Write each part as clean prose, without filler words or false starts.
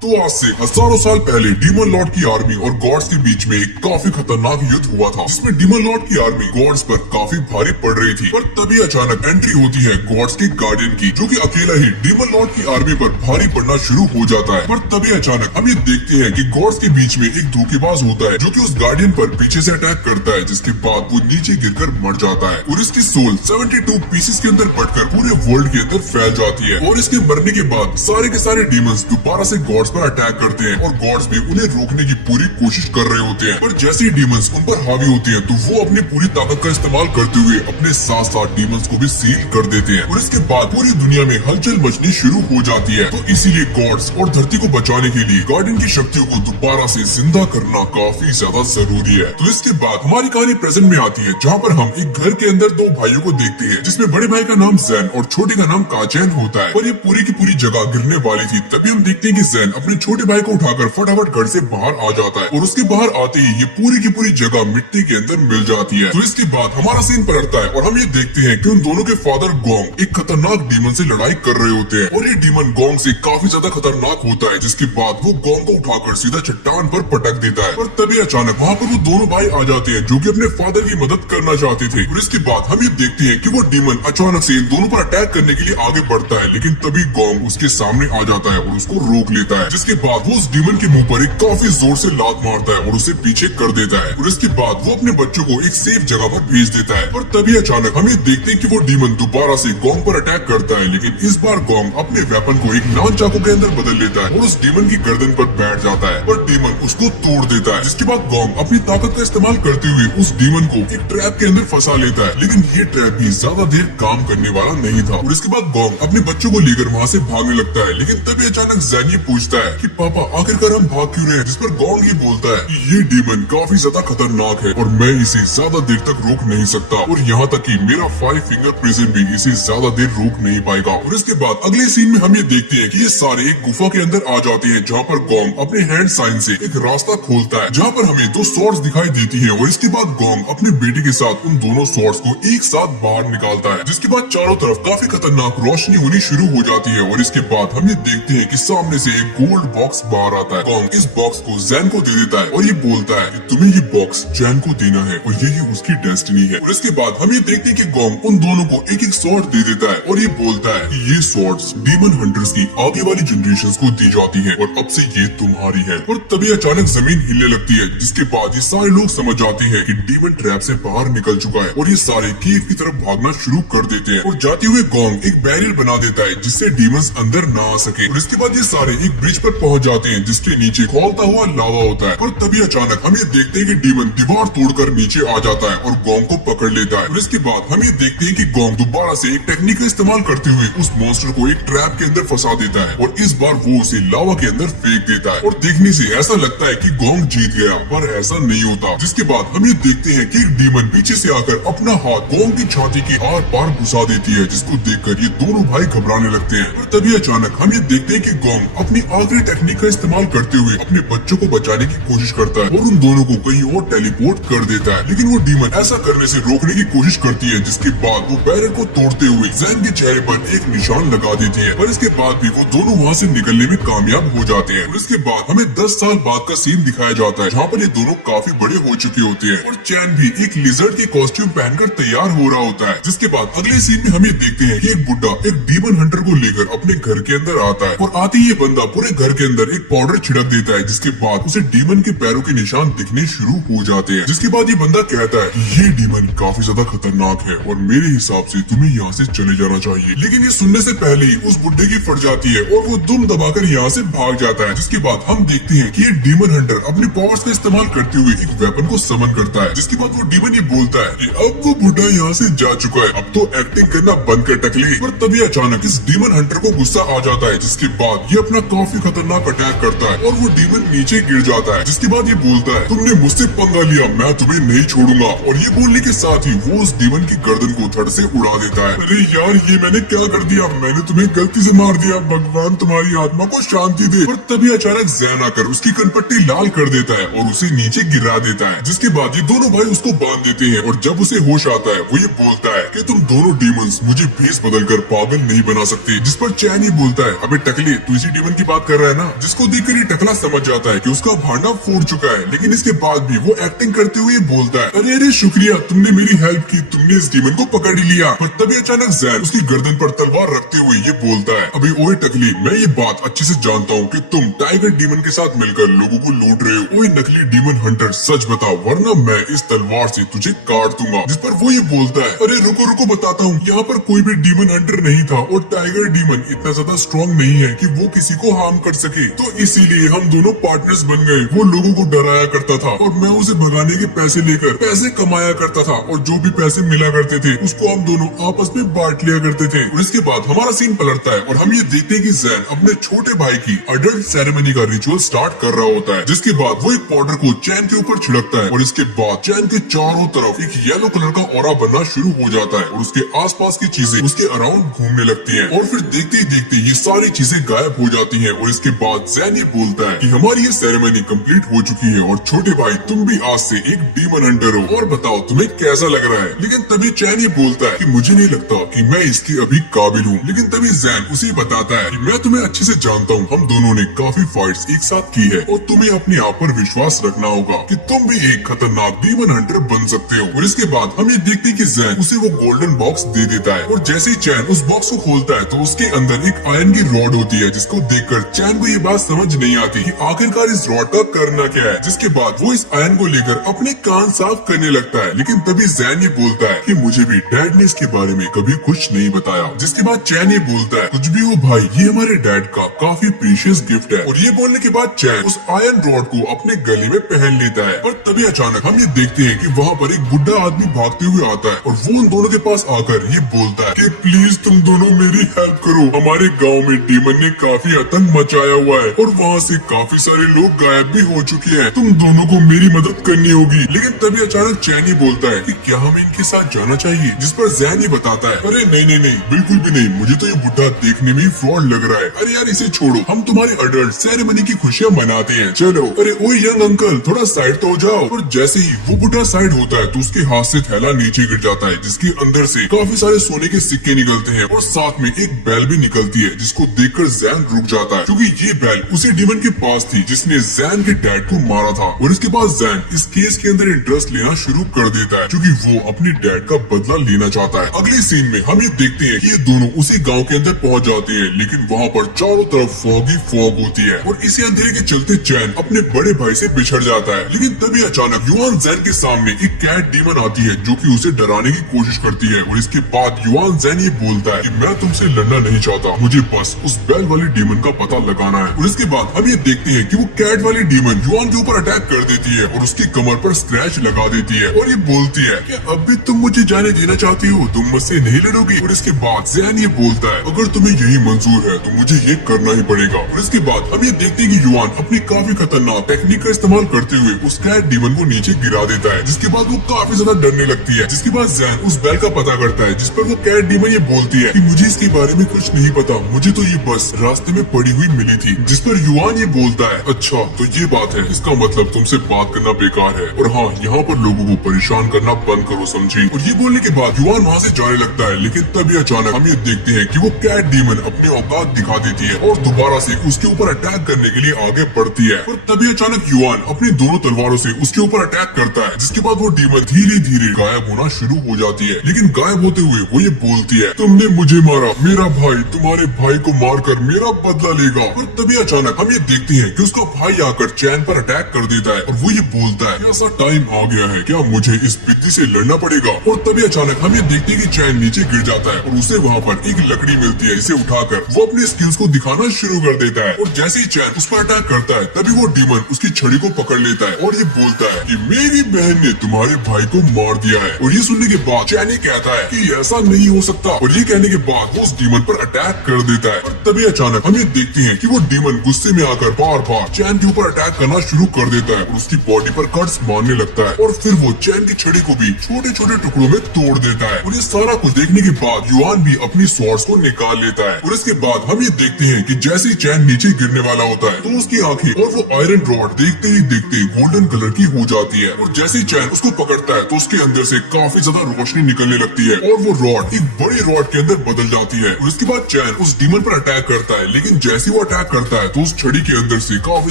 तो आज से हजारों साल पहले डीमन लॉर्ड की आर्मी और गॉड्स के बीच में एक काफी खतरनाक युद्ध हुआ था, जिसमें डीमन लॉर्ड की आर्मी गॉड्स पर काफी भारी पड़ रही थी। पर तभी अचानक एंट्री होती है गॉड्स के गार्डियन की, जो कि अकेला ही डीमन लॉर्ड की आर्मी पर भारी पड़ना शुरू हो जाता है। पर तभी अचानक हम ये देखते हैं कि गॉड्स के बीच में एक धोखेबाज होता है, जो कि उस गार्डियन पर पीछे से अटैक करता है, जिसके बाद वो नीचे गिरकर मर जाता है और इसकी सोल 72 पीसेस के अंदर बटकर पूरे वर्ल्ड के अंदर फैल जाती है। और इसके मरने के बाद सारे के सारे डीमंस दोबारा से गॉड्स पर अटैक करते हैं और गॉड्स भी उन्हें रोकने की पूरी कोशिश कर रहे होते हैं। पर जैसे ही डीमंस उन पर हावी होते हैं तो वो अपनी पूरी ताकत का इस्तेमाल करते हुए अपने साथ साथ डीमंस को भी सील कर देते हैं और इसके बाद पूरी दुनिया में हलचल मचनी शुरू हो जाती है। तो इसीलिए गॉड्स और धरती को बचाने के लिए गार्डियन की शक्तियों को दोबारा से जिंदा करना काफी ज्यादा जरूरी है। तो इसके बाद हमारी कहानी प्रेजेंट में आती है, जहाँ पर हम एक घर के अंदर दो भाइयों को देखते हैं, जिसमें बड़े भाई का नाम जैन और छोटे का नाम काचैन होता है। पर ये पूरी की पूरी जगह गिरने वाली थी। तभी हम देखते हैं कि जैन अपने छोटे भाई को उठाकर फटाफट घर से बाहर आ जाता है और उसके बाहर आते ही ये पूरी की पूरी जगह मिट्टी के अंदर मिल जाती है। तो इसके बाद हमारा सीन पलटता है और हम ये देखते हैं कि उन दोनों के फादर गोंग एक खतरनाक डीमन से लड़ाई कर रहे होते हैं और ये डीमन गोंग से काफी ज्यादा खतरनाक होता है, जिसके बाद वो गोंग को उठाकर सीधा चट्टान पर पटक देता है। पर तभी अचानक वहाँ पर वो दोनों भाई आ जाते हैं, जो कि अपने फादर की मदद करना चाहते थे। और इसके बाद हम ये देखते हैं कि वो डीमन अचानक से इन दोनों पर अटैक करने के लिए आगे बढ़ता है, लेकिन तभी गोंग उसके सामने आ जाता है और उसको रोक लेता है। जिसके बाद वो उस डीमन के मुंह पर एक काफी जोर से लात मारता है और उसे पीछे कर देता है। और इसके बाद वो अपने बच्चों को एक सेफ जगह पर भेज देता है। और तभी अचानक हम ये देखते हैं कि वो डीमन दोबारा से गोंग पर अटैक करता है, लेकिन इस बार गोंग अपने वेपन को एक नान चाकू के अंदर बदल लेता है और उस डीमन की गर्दन पर बैठ जाता है। पर डीमन उसको तोड़ देता है। जिसके बाद गोंग अपनी ताकत का इस्तेमाल करते हुए उस डीमन को एक ट्रैप के अंदर फंसा लेता है, लेकिन ये ट्रैप भी ज्यादा देर काम करने वाला नहीं था। और इसके बाद गोंग अपने बच्चों को लेकर वहाँ से भागने लगता है, लेकिन तभी अचानक जैन ये पूछता है कि पापा आखिरकार हम भाग क्यों रहे हैं। जिस पर गोंग ये बोलता है कि ये डीमन काफी ज्यादा खतरनाक है और मैं इसे ज्यादा देर तक रोक नहीं सकता, और यहाँ तक कि मेरा 5 फिंगर प्रिजन भी इसे ज्यादा देर रोक नहीं पाएगा। और इसके बाद अगले सीन में हम ये देखते हैं कि ये सारे एक गुफा के अंदर आ जाते हैं, जहाँ पर गोंग अपने हैंड साइन से एक रास्ता खोलता है, जहाँ पर हमें दो स्वॉर्ड्स दिखाई देती है। और इसके बाद गोंग अपने बेटे के साथ उन दोनों स्वॉर्ड्स को एक साथ बाहर निकालता है, जिसके बाद चारों तरफ काफी खतरनाक रोशनी होनी शुरू हो जाती है। और इसके बाद हम ये देखते हैं कि सामने से एक गोल्ड बॉक्स बाहर आता है। गोंग इस बॉक्स को जैन को दे देता है और ये बोलता है कि तुम्हें ये बॉक्स जैन को देना है और यही उसकी डेस्टिनी है। और इसके बाद हम ये देखते हैं कि गोंग उन दोनों को एक एक स्वॉर्ड दे देता है और ये बोलता है कि ये स्वॉर्ड्स डीमन हंटर्स की आगे वाली जनरेशंस को दी जाती है और अब से ये तुम्हारी है। और तभी अचानक जमीन हिलने लगती है, जिसके बाद ये सारे लोग समझ जाते हैं कि डीमन ट्रैप से बाहर निकल चुका है और ये सारे केव की तरफ भागना शुरू कर देते हैं। और जाते हुए गोंग एक बैरियर बना देता है, जिससे डीमंस अंदर ना आ सके। और इसके बाद ये सारे एक ब्रिज पर पहुंच जाते हैं, जिसके नीचे खौलता हुआ लावा होता है। और तभी अचानक हम ये देखते हैं कि डीमन दीवार तोड़कर नीचे आ जाता है और गोंग को पकड़ लेता है। और इसके बाद हम ये देखते हैं कि गोंग दोबारा से एक टेक्निक का इस्तेमाल करते हुए उस मॉन्स्टर को एक ट्रैप के अंदर फंसा देता है और इस बार वो उसे लावा के अंदर फेंक देता है। और देखने से ऐसा लगता है कि गोंग जीत गया, पर ऐसा नहीं होता। जिसके बाद हम ये देखते हैं कि एक डीमन पीछे से आकर अपना हाथ गोंग की छाती के आर पार घुसा देती है, जिसको देखकर ये दोनों भाई घबराने लगते हैं। और तभी अचानक हम ये देखते हैं कि गोंग अपनी आखिरी टेक्निक का इस्तेमाल करते हुए अपने बच्चों को बचाने की कोशिश करता है और उन दोनों को कहीं और टेलीपोर्ट कर देता है। लेकिन वो डीमन ऐसा करने से रोकने की कोशिश करती है, जिसके बाद वो बैरियर को तोड़ते हुए जैन के चेहरे पर एक निशान लगा देती है। पर इसके बाद भी वो दोनों वहाँ से निकलने में कामयाब हो जाते हैं। और इसके बाद हमें 10 साल बाद का सीन दिखाया जाता है, जहाँ पर ये दोनों काफी बड़े हो चुके होते हैं और चैन भी एक लिजर्ड की कॉस्ट्यूम पहनकर तैयार हो रहा होता है। जिसके बाद अगले सीन में हम ये देखते हैं कि एक बुड्ढा एक डीमन हंटर को लेकर अपने घर के अंदर आता है और आते ही ये बंदा पूरे घर के अंदर एक पाउडर छिड़क देता है, जिसके बाद उसे डीमन के पैरों के निशान दिखने शुरू हो जाते हैं। जिसके बाद ये बंदा कहता है कि ये डीमन काफी ज्यादा खतरनाक है और मेरे हिसाब से तुम्हें यहाँ से चले जाना चाहिए। लेकिन ये सुनने से पहले ही उस बुड्ढे की फट जाती है और वो दुम दबाकर यहाँ से भाग जाता है। जिसके बाद हम देखते हैं कि ये डीमन हंटर अपने पावर्स का इस्तेमाल करते हुए एक वेपन को समन करता है। जिसके बाद वो डीमन ये बोलता है कि अब वो बुड्ढा यहाँ से जा चुका है, अब तो एक्टिंग करना बंद कर टकले। पर तभी अचानक इस डीमन हंटर को गुस्सा आ जाता है, जिसके बाद ये अपना काफी खतरनाक अटैक करता है और वो डीमन नीचे गिर जाता है। जिसके बाद ये बोलता है तुमने मुझसे पंगा लिया, मैं तुम्हें नहीं छोड़ूंगा। और ये बोलने के साथ ही वो उस डीमन की गर्दन को धड़ से उड़ा देता है। अरे यार ये मैंने क्या कर दिया, मैंने तुम्हें गलती से मार दिया, भगवान तुम्हारी आत्मा को शांति दे। पर तभी अचानक जैन आकर उसकी कनपट्टी लाल कर देता है और उसे नीचे गिरा देता है। जिसके बाद ये दोनों भाई उसको बांध देते हैं और जब उसे होश आता है वो ये बोलता है कि तुम दोनों डीमंस मुझे भेस बदलकर पागल नहीं बना सकते। जिस पर चैन ही बोलता है अबे टकले तू इसी डीमन की बात कर रहा है ना, जिसको देखकर ये टकला समझ जाता है कि उसका भांडा फूट चुका है, लेकिन इसके बाद भी वो एक्टिंग करते हुए बोलता है, अरे अरे शुक्रिया, तुमने मेरी हेल्प की, तुमने इस डीमन को पकड़ ही लिया। पर तभी अचानक जैन उसकी गर्दन पर तलवार रखते हुए ये बोलता है, अभी ओए टकली, मैं ये बात अच्छे से जानता हूँ कि तुम टाइगर डीमन के साथ मिलकर लोगों को लूट रहे हो। ओए नकली डीमन हंटर, सच बता, वरना मैं इस तलवार से तुझे काट दूंगा। जिस पर वो ये बोलता है, अरे रुको रुको, बताता हूँ, यहाँ पर कोई भी डीमन हंटर नहीं था और टाइगर डीमन इतना ज्यादा स्ट्रॉन्ग नहीं है कि वो किसी को हार्म कर सके, तो इसीलिए हम दोनों पार्टनर्स बन गए। वो लोगों को डराया करता था और मैं उसे भगाने के पैसे लेकर पैसे कमाया करता था, और जो भी पैसे मिला करते थे उसको हम दोनों आपस में बांट लिया करते थे। और इसके बाद हमारा सीन पलटता है और हम ये देखते हैं कि जैन अपने छोटे भाई की अडल्ट सेरेमनी का रिचुअल स्टार्ट कर रहा होता है, जिसके बाद वो एक पाउडर को चैन के ऊपर छिड़कता है और इसके बाद चैन के चारों तरफ एक येलो कलर का ऑरा बनना शुरू हो जाता है और उसके आसपास की चीजें उसके अराउंड घूमने लगती हैं और फिर देखते ही देखते ये सारी चीजें गायब हो जाती हैं। और इसके बाद जैन ये बोलता है कि हमारी ये सेरेमनी कंप्लीट हो चुकी है और छोटे भाई तुम भी आज से एक डीमन हंटर हो, और बताओ तुम्हें कैसा लग रहा है। लेकिन तभी चैन ये बोलता है कि मुझे नहीं लगता कि मैं इसके अभी काबिल हूँ। लेकिन तभी जैन उसे बताता है कि मैं तुम्हें अच्छे से जानता हूँ, हम दोनों ने काफी फाइट्स एक साथ की है और तुम्हें अपने आप पर विश्वास रखना होगा कि तुम भी एक खतरनाक डीमन हंटर बन सकते हो। और इसके बाद हम ये देखते हैं कि जैन उसे वो गोल्डन बॉक्स दे देता है और जैसे ही चैन उस बॉक्स को खोलता है तो उसके अंदर एक आयरन की रॉड होती है, जिसको देखकर चैन को ये बात समझ नहीं आती कि आखिरकार इस रॉड का करना क्या है। जिसके बाद वो इस आयरन को लेकर अपने कान साफ करने लगता है, लेकिन तभी जैन ये बोलता है कि मुझे भी डैड ने इसके बारे में कभी कुछ नहीं बताया। जिसके बाद चैन ये बोलता है, कुछ भी हो भाई, ये हमारे डैड का काफी प्रीशियस गिफ्ट है। और ये बोलने के बाद चैन उस आयरन रॉड को अपने गले में पहन लेता है। पर तभी अचानक हम ये देखते हैं कि वहाँ पर एक बुढ़ा आदमी भागते हुए आता है और वो उन दोनों के पास आकर ये बोलता है कि प्लीज तुम दोनों मेरी हेल्प करो, हमारे गाँव में डीमन ने काफी आतंक मचाया हुआ है और वहाँ से काफी सारे लोग गायब भी हो चुके हैं, तुम दोनों को मेरी मदद करनी होगी। लेकिन तभी अचानक चैन ही बोलता है कि क्या हमें इनके साथ जाना चाहिए। जिस पर जैन ही बताता है, अरे नहीं नहीं नहीं, बिल्कुल भी नहीं, मुझे तो ये बुढ़ा देखने में ही फ्रॉड लग रहा है। अरे यार इसे छोड़ो, हम तुम्हारे अडल्ट सेरेमनी की खुशियाँ मनाते हैं, चलो। अरे ओ यंग अंकल, थोड़ा साइड तो हो जाओ। और जैसे ही वो बुढ़ा साइड होता है तो उसके हाथ से थैला नीचे गिर जाता है, जिसके अंदर से काफी सारे सोने के सिक्के निकलते हैं और साथ में एक बैल भी निकलती है, जिसको देखकर जैन रुक जाता है क्योंकि ये बैल उसी डीमन के पास थी जिसने जैन के डैड को मारा था। और इसके बाद जैन इस केस के अंदर इंटरेस्ट लेना शुरू कर देता है क्योंकि वो अपने डैड का बदला लेना चाहता है। अगले सीन में हम ये देखते हैं कि ये दोनों उसी गांव के अंदर पहुंच जाते हैं, लेकिन वहाँ पर चारों तरफ फॉग ही फॉग होती है और इसी अंधेरे के चलते चैन अपने बड़े भाई से बिछड़ जाता है। लेकिन तभी अचानक युआन जैन के सामने एक कैट डीमन आती है जो कि उसे डराने की कोशिश करती है। और इसके बाद युआन जैन ये बोलता है कि मैं तुमसे लड़ना नहीं चाहता, मुझे बस उस बैल वाली डीमन का पता लगाना है। और इसके बाद हम ये देखते हैं कि वो कैट वाली डीमन युआन के ऊपर अटैक कर देती है और उसकी कमर पर स्क्रैच लगा देती है और ये बोलती है कि अब भी तुम मुझे जाने देना चाहती हो, तुम मुझसे नहीं लड़ोगी। और इसके बाद जैन ये बोलता है, अगर तुम्हें यही मंजूर है तो मुझे ये करना ही पड़ेगा। और इसके बाद हम ये देखते हैं कि युआन अपनी काफी खतरनाक टेक्निक का इस्तेमाल करते हुए उस कैट डीमन को नीचे गिरा देता है, जिसके बाद वो काफी ज्यादा डरने लगती है। जिसके बाद जैन उस बैल का पता करता है, जिस पर वो कैट डीमन ये बोलती है कि मुझे इसके बारे में कुछ नहीं पता, मुझे तो ये बस रास्ते में पड़ी हुई मिली थी। जिस पर युआन ये बोलता है, अच्छा तो ये बात है, इसका मतलब तुमसे बात करना बेकार है और हाँ, यहाँ पर लोगों को परेशान करना बंद करो, समझी। और ये बोलने के बाद युआन वहाँ से जाने लगता है, लेकिन तभी अचानक हम ये देखते हैं कि वो कैट डीमन अपनी औकात दिखा देती है और दोबारा से उसके ऊपर अटैक करने के लिए आगे बढ़ती है। और तभी अचानक युआन अपनी दोनों तलवारों से उसके ऊपर अटैक करता है, जिसके बाद वो डीमन धीरे धीरे गायब होना शुरू हो जाती है। लेकिन गायब होते हुए वो ये बोलती है, तुमने मुझे मारा, मेरा भाई तुम्हारे भाई को मारकर मेरा बदला लेगा। और तभी अचानक हम ये देखते हैं कि उसका भाई आकर चैन पर अटैक कर देता है और वो ये बोलता है, ऐसा टाइम आ गया है क्या मुझे इस बिद्दी से लड़ना पड़ेगा। और तभी अचानक हम ये देखते हैं कि चैन नीचे गिर जाता है और उसे वहाँ पर एक लकड़ी मिलती है, इसे उठाकर वो अपने स्किल्स को दिखाना शुरू कर देता है। और जैसे ही चैन उस पर अटैक करता है तभी वो डीमन उसकी छड़ी को पकड़ लेता है और ये बोलता है कि मेरी बहन ने तुम्हारे भाई को मार दिया है। और ये सुनने के बाद चैन कहता है कि ऐसा नहीं हो सकता और ये कहने के बाद वो उस डीमन पर अटैक कर देता है। और तभी अचानक हम ये देखते हैं कि वो डीमन गुस्से में आकर बार बार चैन के ऊपर अटैक करना शुरू कर देता है और उसकी बॉडी पर कट्स मारने लगता है और फिर वो चैन की छड़ी को भी छोटे छोटे टुकड़ों में तोड़ देता है। और ये सारा कुछ देखने के बाद युआन भी अपनी स्वॉर्ड्स को निकाल लेता है। और इसके बाद हम ये देखते हैं कि जैसे ही चैन नीचे गिरने वाला होता है तो उसकी आंखें और वो आयरन रॉड देखते ही देखते गोल्डन कलर की हो जाती है। और जैसे ही चैन उसको पकड़ता है तो उसके अंदर से काफी ज्यादा रोशनी निकलने लगती है और वो रॉड एक बड़ी रॉड के अंदर बदल जाती है। और उसके बाद चैन उस डीमन पर अटैक करता है, लेकिन जैसे वो वो अटैक करता है तो उस छड़ी के अंदर से काफी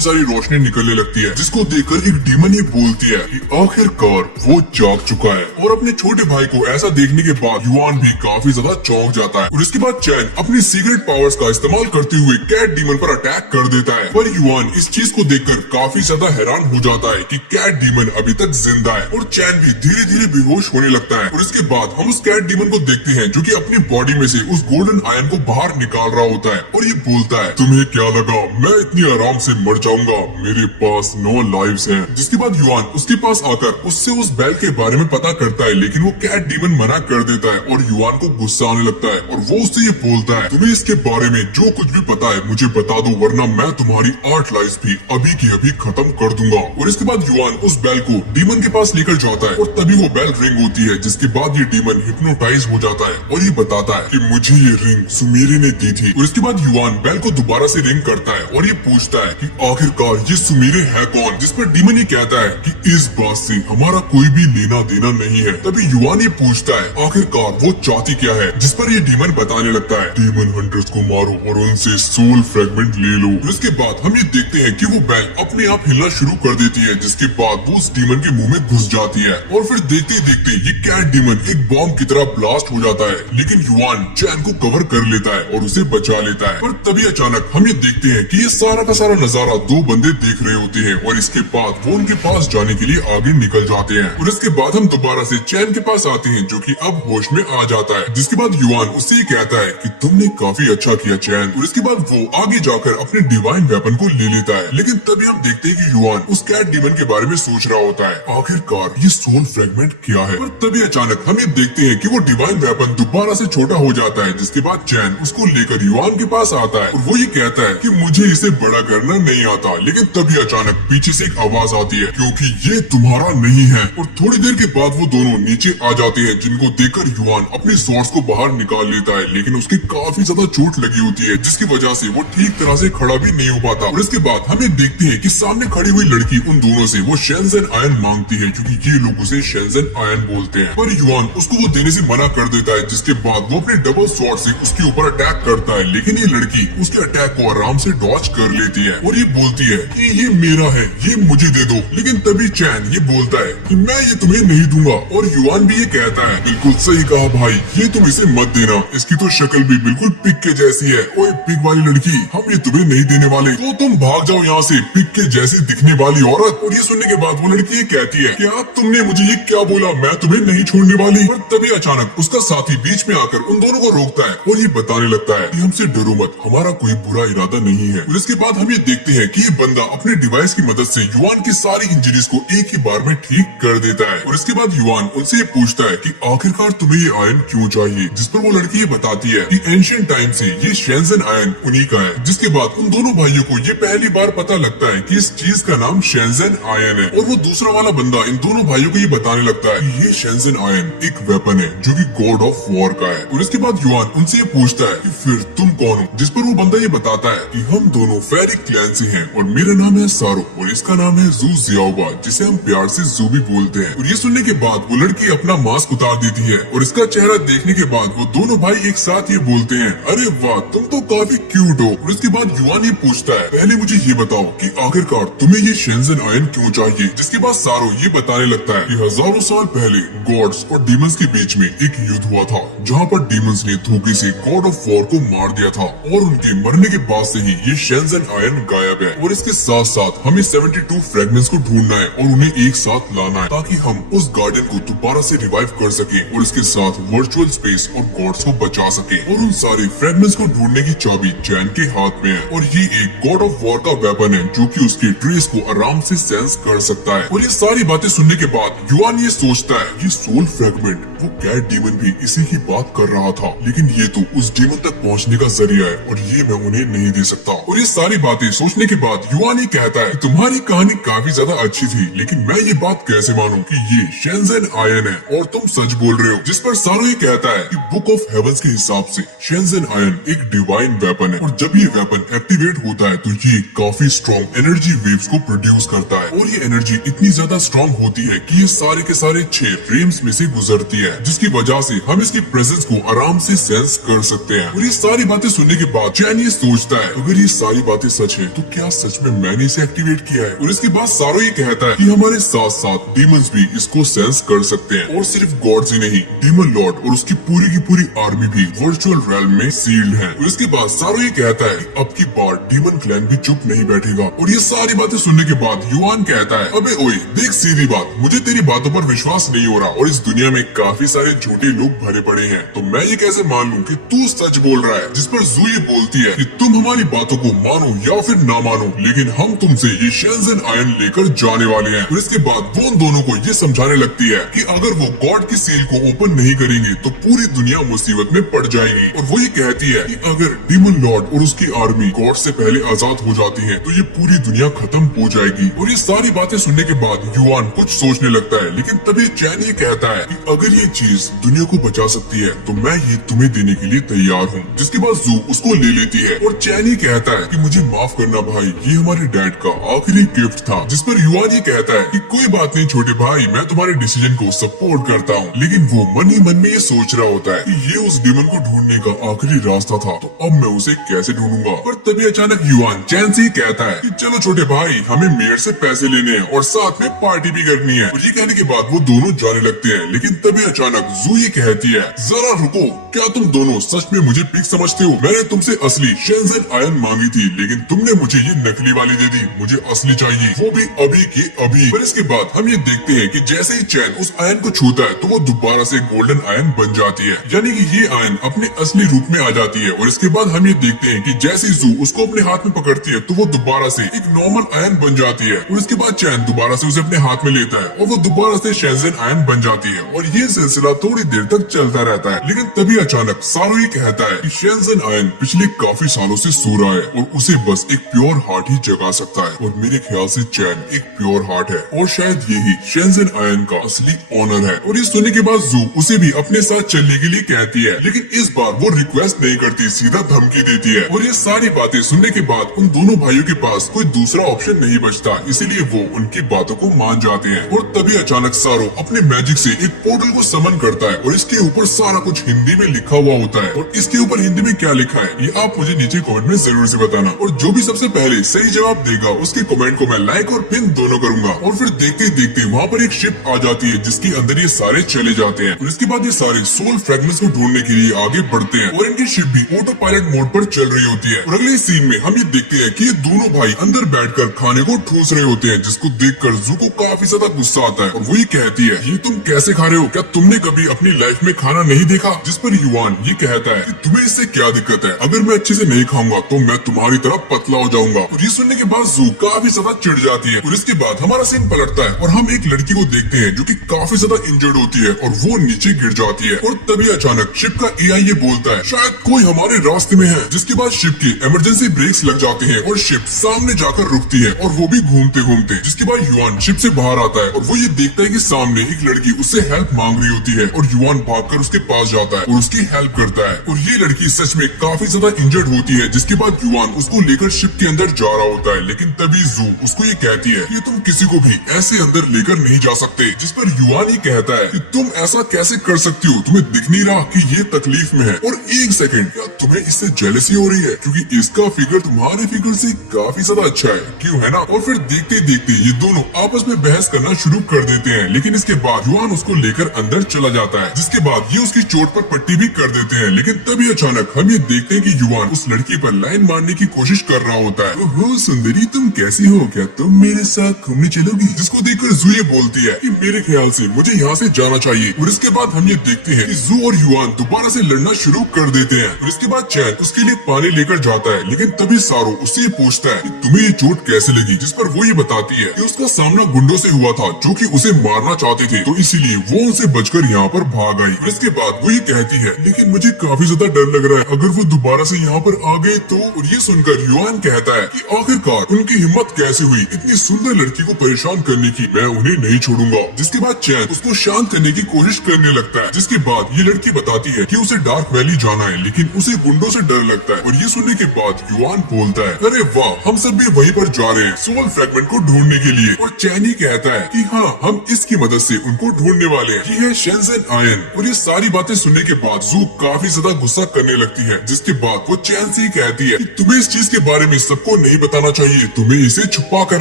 सारी रोशनी निकलने लगती है, जिसको देखकर एक डीमन ये बोलती है कि आखिरकार वो जाग चुका है। और अपने छोटे भाई को ऐसा देखने के बाद युआन भी काफी ज्यादा चौंक जाता है और इसके बाद चैन अपनी सीक्रेट पावर्स का इस्तेमाल करते हुए कैट डीमन पर अटैक कर देता है। पर युआन इस चीज को देखकर काफी ज्यादा हैरान हो जाता है कि कैट डीमन अभी तक जिंदा है और चैन भी धीरे धीरे बेहोश होने लगता है। और इसके बाद हम उस कैट डीमन को देखते हैं जो कि अपनी बॉडी में से उस गोल्डन आयन को बाहर निकाल रहा होता है और ये बोलता है, तुम्हें क्या लगा मैं इतनी आराम से मर जाऊंगा? मेरे पास 9 लाइव्स हैं। जिसके बाद युआन उसके पास आकर उससे उस बैल के बारे में पता करता है, लेकिन वो कैट डीमन मना कर देता है और युआन को गुस्सा आने लगता है और वो उससे ये बोलता है, तुम्हें इसके बारे में जो कुछ भी पता है मुझे बता दो, वरना मैं तुम्हारी 8 लाइव्स भी अभी की अभी खत्म कर दूंगा। और इसके बाद युआन उस बैल को डीमन के पास लेकर जाता है और तभी वो बैल रिंग होती है, जिसके बाद ये डीमन हिप्नोटाइज हो जाता है और ये बताता है कि मुझे ये रिंग सुमेरी ने दी थी। और इसके बाद युआन बैल को दोबारा से रिंग करता है और ये पूछता है कि आखिरकार ये सुमेरी है कौन? जिस पर डीमन ये कहता है कि इस बात से हमारा कोई भी लेना देना नहीं है। तभी युआन ये पूछता है आखिरकार वो चाहती क्या है? जिस पर ये डीमन बताने लगता है, डीमन हंटर्स को मारो और उनसे सोल फ्रेगमेंट ले लो। और इसके बाद हम ये देखते हैं कि वो बैल अपने आप हिलना शुरू कर देती है, जिसके बाद वो उस डीमन के मुंह में घुस जाती है और फिर देखते ही देखते ये कैट डीमन एक बॉम्ब की तरह ब्लास्ट हो जाता है। लेकिन युआन चैन को कवर कर लेता है और उसे बचा लेता है। पर तभी अचानक हम ये देखते हैं कि ये सारा का सारा नजारा 2 बंदे देख रहे होते हैं और इसके बाद वो उनके पास जाने के लिए आगे निकल जाते हैं। और इसके बाद हम दोबारा से चैन के पास आते हैं जो कि अब होश में आ जाता है। जिसके बाद युआन उससे ये कहता है कि तुमने काफी अच्छा किया चैन। और इसके बाद वो आगे जाकर अपने डिवाइन वेपन को ले लेता है। लेकिन तभी हम देखते हैं कि युआन उस कैट डीमन के बारे में सोच रहा होता है, आखिरकार ये सोल फ्रेगमेंट क्या है? और तभी अचानक हम ये देखते हैं कि वो डिवाइन वेपन दोबारा से छोटा हो जाता है। जिसके बाद चैन उसको लेकर युआन के पास आता है और वो ये कहता है कि मुझे इसे बड़ा करना नहीं आता। लेकिन तभी अचानक पीछे से एक आवाज आती है, क्योंकि ये तुम्हारा नहीं है। और थोड़ी देर के बाद वो दोनों नीचे आ जाते हैं, जिनको देखकर युआन अपने सॉर्ड्स को बाहर निकाल लेता है। लेकिन उसके काफी ज्यादा चोट लगी होती है, जिसकी वजह से वो ठीक तरह से खड़ा भी नहीं हो पाता। और इसके बाद हम ये देखते हैं कि सामने खड़ी हुई लड़की उन दोनों से वो शेंजन आयन मांगती है, क्योंकि ये लोग उसे शेंजन आयन बोलते हैं। पर युआन उसको वो देने से मना कर देता है, जिसके बाद वो अपने डबल स्वॉर्ड से उसके ऊपर अटैक करता है। लेकिन ये लड़की उसके अटैक को आराम से डॉज कर लेती है और ये बोलती है कि ये मेरा है, ये मुझे दे दो। लेकिन तभी चैन ये बोलता है कि मैं ये तुम्हें नहीं दूंगा। और युआन भी ये कहता है, बिल्कुल सही कहा भाई, ये तुम इसे मत देना, इसकी तो शक्ल भी बिल्कुल पिग के जैसी है। ओए पिग वाली लड़की, हम ये तुम्हें नहीं देने वाले, तो तुम भाग जाओ यहाँ से, पिग के जैसी दिखने वाली औरत। और ये सुनने के बाद वो लड़की ये कहती है, क्या तुमने मुझे ये क्या बोला, मैं तुम्हें नहीं छोड़ने वाली। और तभी अचानक उसका साथी बीच में आकर उन दोनों को रोकता है और ये बताने लगता है कि हमसे डरो मत, हमारा कोई बुरा इरादा नहीं है। और इसके बाद हम ये देखते हैं कि ये बंदा अपने डिवाइस की मदद से युआन की सारी इंजरीज को एक ही बार में ठीक कर देता है। और इसके बाद युआन उनसे ये पूछता है कि आखिरकार तुम्हें ये आयन क्यों चाहिए? जिस पर वो लड़की ये बताती है कि एंशिएंट टाइम से ये शेंजन आयन उन्हीं का है। जिसके बाद उन दोनों भाइयों को ये पहली बार पता लगता है कि इस चीज का नाम शेंजन आयन है। और वो दूसरा वाला बंदा इन दोनों भाइयों को ये बताने लगता है कि ये शेंजन आयन एक वेपन है जो कि गॉड ऑफ वॉर का है। और इसके बाद युआन उनसे ये पूछता है कि फिर तुम कौन हो? जिस पर वो बंदा ये बताता है कि हम दोनों फेरिक क्लैन से हैं और मेरा नाम है सारो और इसका नाम है जू जियाओबा, जिसे हम प्यार से जू भी बोलते हैं। और ये सुनने के बाद वो लड़की अपना मास्क उतार देती है और इसका चेहरा देखने के बाद वो दोनों भाई एक साथ ये बोलते हैं, अरे वाह तुम तो काफी क्यूट हो। और इसके बाद युआन ये पूछता है, पहले मुझे ये बताओ कि आखिरकार तुम्हें ये शेंजन आयन क्यों चाहिए? जिसके बाद सारो ये बताने लगता है कि हजारों साल पहले गॉड्स और डीमंस के बीच में एक युद्ध हुआ था, जहाँ पर डीमंस ने धोखे से गॉड ऑफ वॉर को मार दिया था और उनके मरने के बाद से ही ये शेंजन आयन गायब है। और इसके साथ साथ हमें 72 फ्रेगमेंट्स को ढूंढना है और उन्हें एक साथ लाना है, ताकि हम उस गार्डन को दोबारा से रिवाइव कर सके और इसके साथ वर्चुअल स्पेस और गॉड्स को बचा सके। और उन सारे फ्रेगमेंट्स को ढूंढने की चाबी चैन के हाथ में है और ये एक गॉड ऑफ वॉर का वेपन है जो कि उसके ट्रेस को आराम से सेंस कर सकता है। और ये सारी बातें सुनने के बाद युआन ये सोचता है, ये सोल फ्रेगमेंट वो कैट डीमन भी इसी की बात कर रहा था, लेकिन ये तो उस डीमन तक पहुंचने का जरिया है और ये मैं उन्हें नहीं दे सकता। और ये सारी बातें सोचने के बाद युआन ये कहता है, तुम्हारी कहानी काफी ज्यादा अच्छी थी, लेकिन मैं ये बात कैसे मानूं कि ये शेंजन आयन है और तुम सच बोल रहे हो? जिस पर सारो ये कहता है कि बुक ऑफ हेवंस के हिसाब से शेंजन आयन एक डिवाइन वेपन है और जब ये वेपन एक्टिवेट होता है तो ये काफी स्ट्रॉन्ग एनर्जी वेव्स को प्रोड्यूस करता है। और ये एनर्जी इतनी ज्यादा स्ट्रॉन्ग होती है कि ये सारे के सारे 6 रेम्स में से गुजरती है, जिसकी वजह से हम इसकी प्रेजेंस को आराम से सेंस कर सकते हैं। और ये सारी बातें सुनने के बाद चैन ये पूछता है अगर ये सारी बातें सच है तो क्या सच में मैंने इसे एक्टिवेट किया है। और इसके बाद सारो ये कहता है कि हमारे साथ साथ डीमंस भी इसको सेंस कर सकते हैं और सिर्फ गॉड्स ही नहीं, डीमन लॉर्ड और उसकी पूरी आर्मी भी वर्चुअल रेल्म में सील्ड है। और इसके बाद सारो ये कहता है कि अब की बार डीमन क्लैन भी चुप नहीं बैठेगा। और ये सारी बातें सुनने के बाद युआन कहता है अबे ओए देख, सीधी बात, मुझे तेरी बातों पर विश्वास नहीं हो रहा और इस दुनिया में काफी सारे झूठे लोग भरे पड़े हैं, तो मैं ये कैसे मान लूं कि तू सच बोल रहा है। जिस पर जू ये बोलती है कि तुम हमारी बातों को मानो या फिर ना मानो, लेकिन हम तुमसे ये शेंजन आयन लेकर जाने वाले हैं। और इसके बाद वो उन दोनों को ये समझाने लगती है कि अगर वो गॉड की सील को ओपन नहीं करेंगे तो पूरी दुनिया मुसीबत में पड़ जाएगी। और वो ये कहती है कि अगर डीमन लॉर्ड और उसकी आर्मी गॉड से पहले आजाद हो जाती है तो ये पूरी दुनिया खत्म हो जाएगी। और ये सारी बातें सुनने के बाद युआन कुछ सोचने लगता है, लेकिन तभी चैन ये कहता है कि अगर ये चीज दुनिया को बचा सकती है तो मैं ये तुम्हें देने के लिए तैयार हूँ। जिसके बाद जू उसको ले लेती है और चैन ये कहता है कि मुझे माफ करना भाई, ये हमारे डैड का आखिरी गिफ्ट था। जिस पर युआन ये कहता है कि कोई बात नहीं छोटे भाई, मैं तुम्हारे डिसीजन को सपोर्ट करता हूँ। लेकिन वो मन ही मन में ये सोच रहा होता है कि ये उस डीमन को ढूंढने का आखिरी रास्ता था, तो अब मैं उसे कैसे ढूंढूंगा। पर तभी अचानक युआन चैन से ही कहता है कि चलो छोटे भाई, हमें मेयर से पैसे लेने हैं और साथ में पार्टी भी करनी है। और ये कहने के बाद वो दोनों जाने लगते हैं, लेकिन तभी अचानक जू ये कहती है जरा रुको, क्या तुम दोनों सच में मुझे पिग समझते हो? मैंने तुमसे असली शेंजन आयन मांगी थी, लेकिन तुमने मुझे ये नकली वाली दे दी। मुझे असली चाहिए, वो भी अभी के अभी। पर इसके बाद हम ये देखते हैं कि जैसे ही चैन उस आयन को छूता है तो वो दोबारा से गोल्डन आयन बन जाती है, यानी कि ये आयन अपने असली रूप में आ जाती है। और इसके बाद हम ये देखते हैं कि जैसे ही जू उसको अपने हाथ में पकड़ती है तो वो दोबारा से एक नॉर्मल आयन बन जाती है। और इसके बाद चैन दोबारा से उसे अपने हाथ में लेता है और वो दोबारा से शेंजन आयन बन जाती है। और ये सिलसिला थोड़ी देर तक चलता रहता है, लेकिन तभी अचानक सारो ये कहता है कि शेंजन आयन पिछले काफी सालों से सो रहा है और उसे बस एक प्योर हार्ट ही जगा सकता है। और मेरे ख्याल से चैन एक प्योर हार्ट है और शायद यही शेंजन आयन का असली ऑनर है। और ये सुनने के बाद जू उसे भी अपने साथ चलने के लिए कहती है, लेकिन इस बार वो रिक्वेस्ट नहीं करती, सीधा धमकी देती है। और ये सारी बातें सुनने के बाद उन दोनों भाइयों के पास कोई दूसरा ऑप्शन नहीं बचता, इसीलिए वो उनकी बातों को मान जाते हैं। और तभी अचानक सारो अपने मैजिक से एक पोर्टल को समन करता है और इसके ऊपर सारा कुछ हिंदी में लिखा हुआ होता है। और इसके ऊपर हिंदी में क्या लिखा है ये आप मुझे नीचे कमेंट में जरूर से बताना। और जो भी सबसे पहले सही जवाब देगा उसके कमेंट को मैं लाइक और पिन दोनों करूंगा। और फिर देखते देखते वहाँ पर एक शिप आ जाती है जिसके अंदर ये सारे चले जाते हैं। और इसके बाद ये सारे सोल फ्रेगमेंट्स को ढूंढने के लिए आगे बढ़ते हैं और इनकी शिप भी ऑटो पायलट मोड पर चल रही होती है। और अगले सीन में हम ये देखते हैं कि ये दोनों भाई अंदर बैठकर खाने को ठूस रहे होते हैं, जिसको देखकर जू को काफी ज्यादा गुस्सा आता है। और वो ये कहती है ये तुम कैसे खा रहे हो, क्या तुमने कभी अपनी लाइफ में खाना नहीं देखा? जिस पर युआन ये कहता है कि तुम्हें इससे क्या दिक्कत है, अगर मैं अच्छे से नहीं खाऊंगा तो मैं तुम्हारी तरह पतला हो जाऊंगा। और ये सुनने के बाद जू काफी ज्यादा चिढ़ जाती है। और इसके बाद हमारा सीन पलटता है और हम एक लड़की को देखते हैं जो कि काफी ज्यादा इंजर्ड होती है और वो नीचे गिर जाती है। और तभी अचानक शिप का एआई ये बोलता है शायद कोई हमारे रास्ते में है। जिसके बाद शिप के इमरजेंसी ब्रेक्स लग जाते हैं और शिप सामने जाकर रुकती है और वो भी घूमते घूमते। जिसके बाद युआन शिप से बाहर आता है और वो ये देखता है कि सामने एक लड़की उससे हेल्प मांग रही होती है। और युआन भागकर उसके पास जाता है और उसकी हेल्प करता है। और ये लड़की सच में काफी ज्यादा इंजर्ड होती है। जिसके बाद युआन उसको लेकर शिप के अंदर जा रहा होता है, लेकिन तभी जू उसको ये कहती है कि तुम किसी को भी ऐसे अंदर लेकर नहीं जा सकते। जिस पर युआन ये कहता है कि तुम ऐसा कैसे कर सकती हो, तुम्हें दिख नहीं रहा कि ये तकलीफ में है? और एक सेकंड, क्या तुम्हें इससे जेलसी हो रही है क्योंकि इसका फिगर तुम्हारे फिगर से काफी ज्यादा अच्छा है, क्यों है ना? और फिर देखते देखते ये दोनों आपस में बहस करना शुरू कर देते हैं, लेकिन इसके बाद युआन उसको लेकर अंदर चला जाता है। जिसके बाद ये उसकी चोट पर पट्टी भी कर देते हैं, लेकिन तभी अचानक हम ये देखते हैं कि युआन उस लड़की पर लाइन मारने की कोशिश कर रहा होता है। ओहो सुंदरी, तुम कैसी हो, क्या तुम मेरे साथ घूमने चलोगी? जिसको देखकर जू ये बोलती है कि मेरे ख्याल से मुझे यहाँ से जाना चाहिए। और इसके बाद हम ये देखते हैं कि जू और युआन दोबारा से लड़ना शुरू कर देते हैं। और इसके बाद चैन उसके लिए पानी लेकर जाता है, लेकिन तभी सारो उससे ये पूछता है कि तुम्हें ये चोट कैसे लगी? जिस पर वो ये बताती है कि उसका सामना गुंडों से हुआ था जो कि उसे मारना चाहते थे, तो इसीलिए वो उनसे बचकर यहाँ पर भाग आई। और इसके बाद वो ये कहती है लेकिन मुझे काफी ज्यादा डर लग रहा है, अगर वो दोबारा से यहाँ पर आ गए तो। और ये सुनकर युआन कहता है कि आखिरकार उनकी हिम्मत कैसे हुई इतनी सुंदर लड़की को परेशान करने की, मैं उन्हें नहीं छोड़ूंगा। जिसके बाद चैन उसको शांत करने की कोशिश करने लगता है। जिसके बाद ये लड़की बताती है कि उसे डार्क वैली जाना है, लेकिन उसे गुंडों से डर लगता है। और ये सुनने के बाद युआन बोलता है अरे वाह, हम सब भी वहीं पर जा रहे हैं सोल फ्रेगमेंट को ढूंढने के लिए। और चैन ही कहता है कि हाँ, हम इसकी मदद से उनको ढूंढने वाले हैं, ये है शेंजन आयन। और ये सारी बातें सुनने के बाद जू काफी ज्यादा गुस्सा करने लगती है। जिसके बाद वो चैन से लड़की कहती है कि तुम्हें इस चीज के बारे में सबको नहीं बताना चाहिए, तुम्हें इसे छुपा कर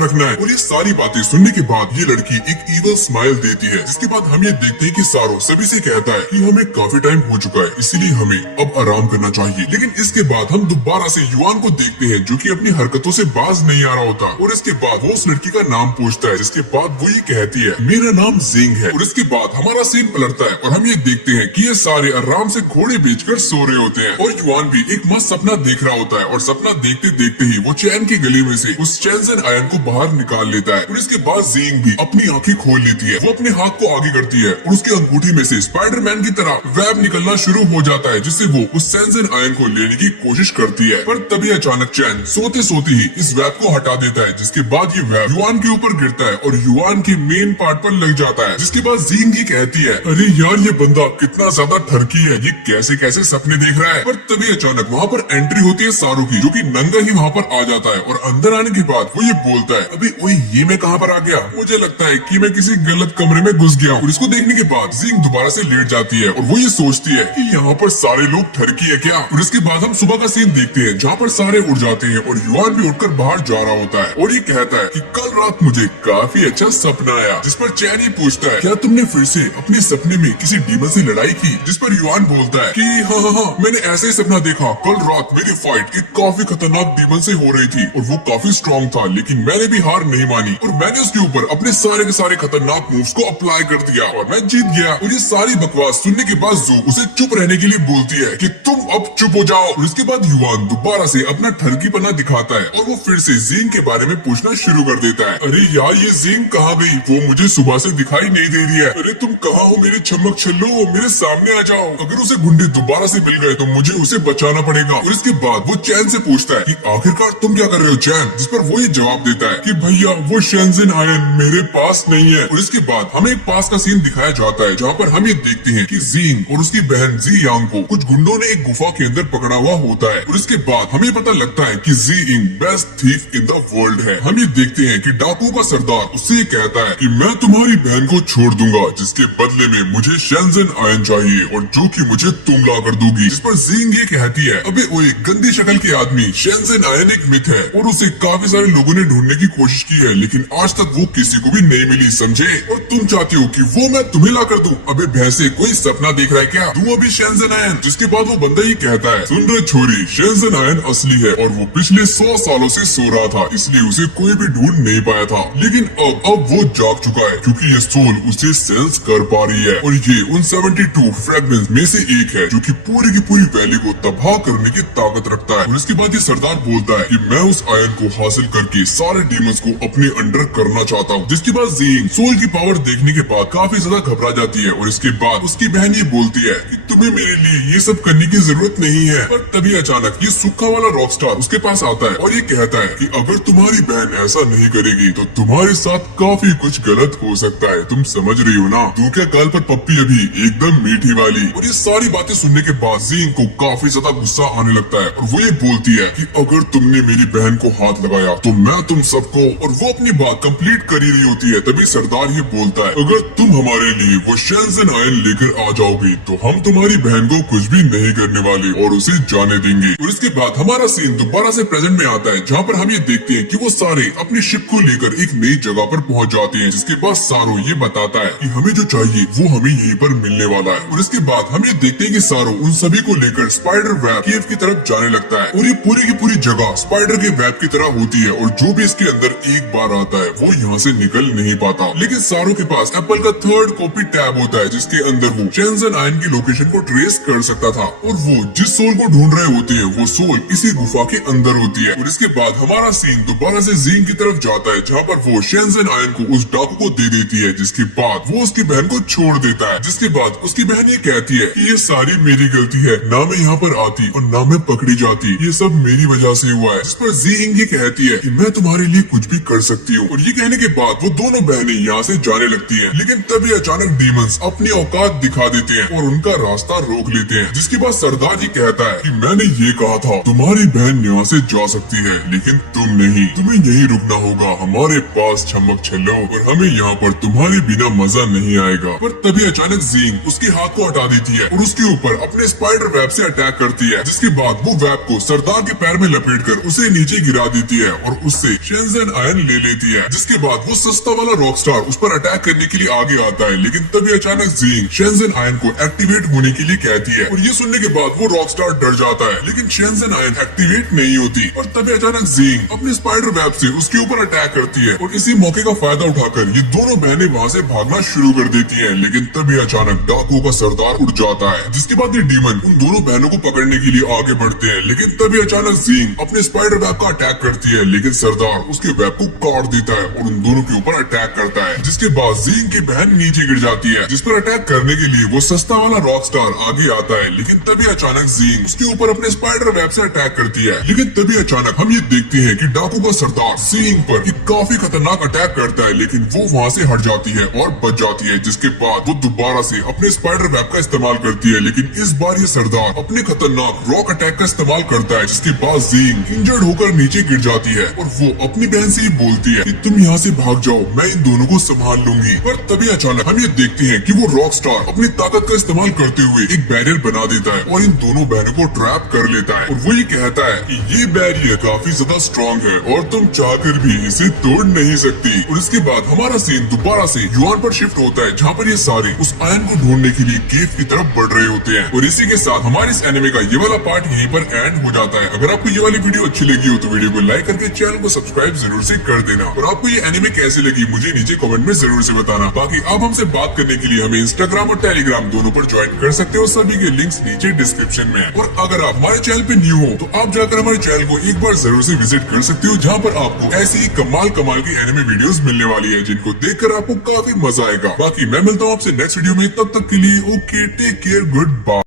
रखना है। और ये सारी बातें सुनने के बाद ये लड़की एक इवल स्माइल देती है, जिसके बाद हम ये देखते हैं कि सारो सभी से कहता है कि हमें काफी टाइम हो चुका है, इसीलिए हमें अब आराम करना चाहिए। लेकिन इसके बाद हम दोबारा से युआन को देखते हैं जो कि अपनी हरकतों से बाज नहीं आ रहा होता, और इसके बाद वो उस लड़की का नाम पूछता है, जिसके बाद वो ये कहती है मेरा नाम जिंग है। और इसके बाद हमारा सीन पलटता है और हम ये देखते हैं कि ये सारे आराम से घोड़े बेचकर सो रहे होते हैं, और युआन भी एक मस्त सपना देख रहा होता है। और सपना देखते देखते ही वो चैन के गले में से उस शेंजन आयन को बाहर निकाल लेता है, और इसके बाद जिंग भी अपनी आंखें खोल लेती है। वो अपने हाथ को आगे करती है और उसके अंगूठी में से स्पाइडरमैन की तरह वेब निकलना शुरू हो जाता है, जिससे वो उस शेंजन आयन को लेने की कोशिश करती है। पर तभी अचानक चैन सोते सोते ही इस वेब को हटा देता है, जिसके बाद ये वेब युआन के ऊपर गिरता है और युआन के मेन पार्ट पर लग जाता है। जिसके बाद जिंग ही कहती है अरे यार ये बंदा कितना ज्यादा ठरकी है, ये कैसे कैसे सपने देख रहा है। पर तभी अचानक वहाँ पर एंट्री होती है सारू की, जो कि नंगा ही वहाँ पर आ जाता है, और अंदर आने के बाद वो ये बोलता है अभी ओए ये मैं कहाँ पर आ गया, मुझे लगता है कि मैं किसी गलत कमरे में घुस गया। और इसको देखने के बाद जिंग दोबारा से लेट जाती है और वो ये सोचती है कि यहाँ पर सारे लोग ठरकी है क्या। और इसके बाद हम सुबह का सीन देखते हैं जहाँ पर सारे उठ जाते हैं और युआन भी उठकर बाहर जा रहा होता है, और ये कहता है कि कल रात मुझे काफी अच्छा सपना आया। जिस पर चैन ही पूछता है क्या तुमने फिर से अपने सपने में किसी डीमन से लड़ाई की। जिस पर युआन बोलता है कि हाँ मैंने ऐसा ही सपना देखा, कल रात मेरी फाइट एक काफी खतरनाक डीमन से हो रही थी और वो काफी स्ट्रॉन्ग था, लेकिन मैंने भी हार नहीं मानी और मैंने उसके ऊपर अपने सारे के सारे खतरनाक मूव्स को अप्लाई कर दिया और मैं जीत गया। और ये सारी बकवास सुनने के बाद जू उसे चुप रहने के लिए बोलती है कि तुम अब चुप हो जाओ। और इसके बाद युआन दोबारा से अपना ठरकीपना दिखाता है और वो फिर से जिंग के बारे में पूछना शुरू कर देता है अरे यार ये जिंग कहाँ गई, वो मुझे सुबह से दिखाई नहीं दे रही है। अरे तुम कहाँ हो मेरे चमक छल्लो, मेरे सामने आ जाओ। अगर उसे गुंडे दोबारा से मिल गए तो मुझे उसे बचाना पड़ेगा। और इसके बाद वो चैन से पूछता है कि आखिरकार तुम क्या कर रहे हो चैन। जिस पर वो ये जवाब देता है कि भैया वो शेंजन आयन मेरे पास नहीं है। और इसके बाद हमें एक पास का सीन दिखाया जाता है जहाँ पर हम ये देखते हैं कि जिंग और उसकी बहन जी यांग को कुछ गुंडों ने एक गुफा के अंदर पकड़ा हुआ होता है। और इसके बाद हमें पता लगता है कि जी इंग best thief in the world है। हम ये देखते हैं कि डाकू का सरदार उससे कहता है कि मैं तुम्हारी बहन को छोड़ दूंगा, जिसके बदले में मुझे शेंजन आयन चाहिए और जो कि मुझे तुम ला कर दोगी। जिस पर जिंग ये कहती है अबे ओए गंदी शक्ल के आदमी, शेंजन आयन एक मिथ है और उसे काफी सारे लोगों ने ढूंढने की कोशिश की है, लेकिन आज तक वो किसी को भी नहीं मिली, समझे। और तुम चाहती हो कि वो मैं तुम्हें ला कर दूं। अबे भैंसे कोई सपना देख रहा है क्या, तू अभी शेंजन आयन। जिसके बाद वो बंदा ही कहता है सुन रहे छोरी, शेंजन आयन असली है और वो पिछले 100 सालों से सो रहा था, इसलिए उसे कोई भी ढूंढ नहीं पाया था, लेकिन अब वो जाग चुका है क्योंकि ये सोल उसे सेंस कर पा रही है। और ये उन 72 फ्रेगमेंट्स में से एक है जो कि पूरी की पूरी वैली को तबाह करने की ताकत रखता है। और इसके बाद ये सरदार बोलता है कि मैं उस आयन को हासिल करके सारे डीमंस को अपने अंडर करना चाहता हूँ। जिसके बाद जिंग सोल की पावर देखने के बाद काफी ज्यादा घबरा जाती है और इसके बाद उसकी बहन ये बोलती है कि तुम्हें मेरे लिए ये सब करने की जरूरत नहीं है। पर तभी अचानक ये सूखा वाला रॉकस्टार उसके पास आता है और ये कहता है कि अगर तुम्हारी बहन ऐसा नहीं करेगी तो तुम्हारे साथ काफी कुछ गलत हो सकता है, तुम समझ रही हो ना। तू क्या काल पर पप्पी अभी एकदम मीठी वाली। और ये सारी बातें सुनने के बाद जिंग को काफी ज्यादा गुस्सा आने लगता है और वो ये बोलती है कि अगर तुमने मेरी बहन को हाथ लगाया तो मैं तुम सबको। और वो अपनी बात कंप्लीट कर ही रही होती है तभी सरदार ये बोलता है अगर तुम हमारे लिए वो शेंजन आयन लेकर आ जाओगी तो हम तुम्हारी बहन को कुछ भी नहीं करने वाले और उसे जाने देंगे। और इसके बाद हमारा सीन दोबारा से प्रेजेंट में आता है जहाँ पर हम ये देखते हैं कि वो सारे अपनी शिप को लेकर एक नई जगह पर पहुँच जाते हैं। जिसके बाद सारो ये बताता है कि हमें जो चाहिए वो हमें यहीं पर मिलने वाला है। और इसके बाद हम ये देखते हैं कि सारो उन सभी को लेकर स्पाइडर वेब केव की तरफ जाने लगता है और ये पूरी की पूरी जगह स्पाइडर के वेब की तरह होती है और जो भी इसके अंदर एक बार आता है वो यहाँ से निकल नहीं पाता। लेकिन सारो के पास एप्पल का 3rd कॉपी टैब होता है जिसके अंदर वो शेंजन आयन की लोकेशन को ट्रेस कर सकता था और वो जिस सोल को ढूंढ रहे होते हैं वो सोल इसी गुफा के अंदर होती है। और इसके बाद हमारा सीन दोबारा से जिंग की तरफ जाता है जहाँ पर वो शेंजन आयन को उस डाकू को दे देती है, जिसके बाद वो उसकी बहन को छोड़ देता है। जिसके बाद उसकी बहन ये कहती है कि ये सारी मेरी गलती है, ना मैं यहाँ पर आती और ना मैं पकड़ी जाती, ये सब मेरी वजह से हुआ है। जिस पर जिंग ये कहती है कि मैं तुम्हारे लिए कुछ भी कर सकती हूँ। और ये कहने के बाद वो दोनों बहनें यहाँ से जाने लगती हैं। लेकिन तभी अचानक डीमंस अपनी औकात दिखा देते हैं और उनका रास्ता रोक लेते हैं। जिसके बाद सरदार जी कहता है कि मैंने ये कहा था तुम्हारी बहन यहाँ से जा सकती है लेकिन तुम नहीं, तुम्हें यही रुकना होगा हमारे पास चमक छल्लो और हमें यहाँ पर तुम्हारे बिना मजा नहीं आएगा। पर तभी अचानक जिंग उसके हाथ को हटा देती है और उसके ऊपर अपने स्पाइडर वेब से अटैक करती है। जिसके बाद वो वेब को सरदार के पैर में लपेटकर उसे नीचे गिरा देती है और उससे शेंजन आयन ले लेती है। जिसके बाद वो सस्ता वाला रॉकस्टार उस पर अटैक करने के लिए आगे आता है, लेकिन तभी अचानक ज़िंग शेंजन आयन को एक्टिवेट होने के लिए कहती है और ये सुनने के बाद वो रॉकस्टार डर जाता है, लेकिन शेंजन आयन एक्टिवेट नहीं होती। और तभी अचानक ज़िंग अपने स्पाइडर वेब से उसके ऊपर अटैक करती है और इसी मौके का फायदा उठाकर ये दोनों बहनें वहाँ से भागना शुरू कर देती हैं। लेकिन तभी अचानक डाकुओं का सरदार उठ जाता है, जिसके बाद ये डीमन उन दोनों बहनों को पकड़ने के लिए आगे बढ़ते हैं। लेकिन तभी अचानक ज़िंग अपने स्पाइडर वेब का अटैक करती है, लेकिन सरदार उसके वेब को काट देता है और उन दोनों के ऊपर अटैक करता है। जिसके बाद ज़िंग की बहन नीचे गिर जाती है, जिस पर अटैक करने के लिए वो सस्ता वाला रॉकस्टार आगे आता है। लेकिन तभी अचानक ज़िंग उसके ऊपर अपने स्पाइडर वेब से अटैक करती है। लेकिन तभी अचानक हम ये देखते हैं कि डाकू का सरदार ज़िंग पर एक काफी खतरनाक अटैक करता है, लेकिन वो वहाँ से हट जाती है और बच जाती है। जिसके बाद वो दोबारा से अपने स्पाइडर वेब का इस्तेमाल करती है, लेकिन इस बार ये सरदार अपने खतरनाक रॉक अटैक का इस्तेमाल करता है। जिसके बाद ज़िंग इंजर्ड होकर नीचे गिर जाती है और वो अपनी बहन से ही बोलती है कि तुम यहाँ से भाग जाओ, मैं इन दोनों को संभाल लूंगी। पर तभी अचानक हम ये देखते हैं कि वो रॉकस्टार अपनी ताकत का इस्तेमाल करते हुए एक बैरियर बना देता है और इन दोनों बहनों को ट्रैप कर लेता है। और वो ये कहता है कि ये बैरियर काफी ज्यादा स्ट्रॉन्ग है और तुम चाहकर भी इसे तोड़ नहीं सकती। और इसके बाद हमारा सीन दोबारा से युआन पर शिफ्ट होता है, जहाँ पर ये सारे उस आयन को ढूंढने के लिए केव की तरफ बढ़ रहे होते हैं। और इसी के साथ हमारे इस एनिमे का ये वाला पार्ट यहीं पर एंड हो जाता है। अगर आपको ये वाली वीडियो अच्छी लगी हो तो वीडियो को लाइक करके चैनल को सब्सक्राइब जरूर से कर देना। और आपको ये एनिमे कैसी लगी मुझे नीचे कमेंट में जरूर से बताना। बाकी आप हमसे बात करने के लिए हमें इंस्टाग्राम और टेलीग्राम दोनों पर ज्वाइन कर सकते हो, सभी के लिंक्स नीचे डिस्क्रिप्शन में है। और अगर आप हमारे चैनल पे न्यू हो तो आप जाकर हमारे चैनल को एक बार जरूर से विजिट कर सकते हो, जहाँ पर आपको ऐसी ही कमाल की एनिमे वीडियोस मिलने वाली है, जिनको देखकर आपको काफी मजा आएगा। बाकी मैं मिलता हूँ आपसे नेक्स्ट वीडियो में, तब तक के लिए okay, take care, good bye.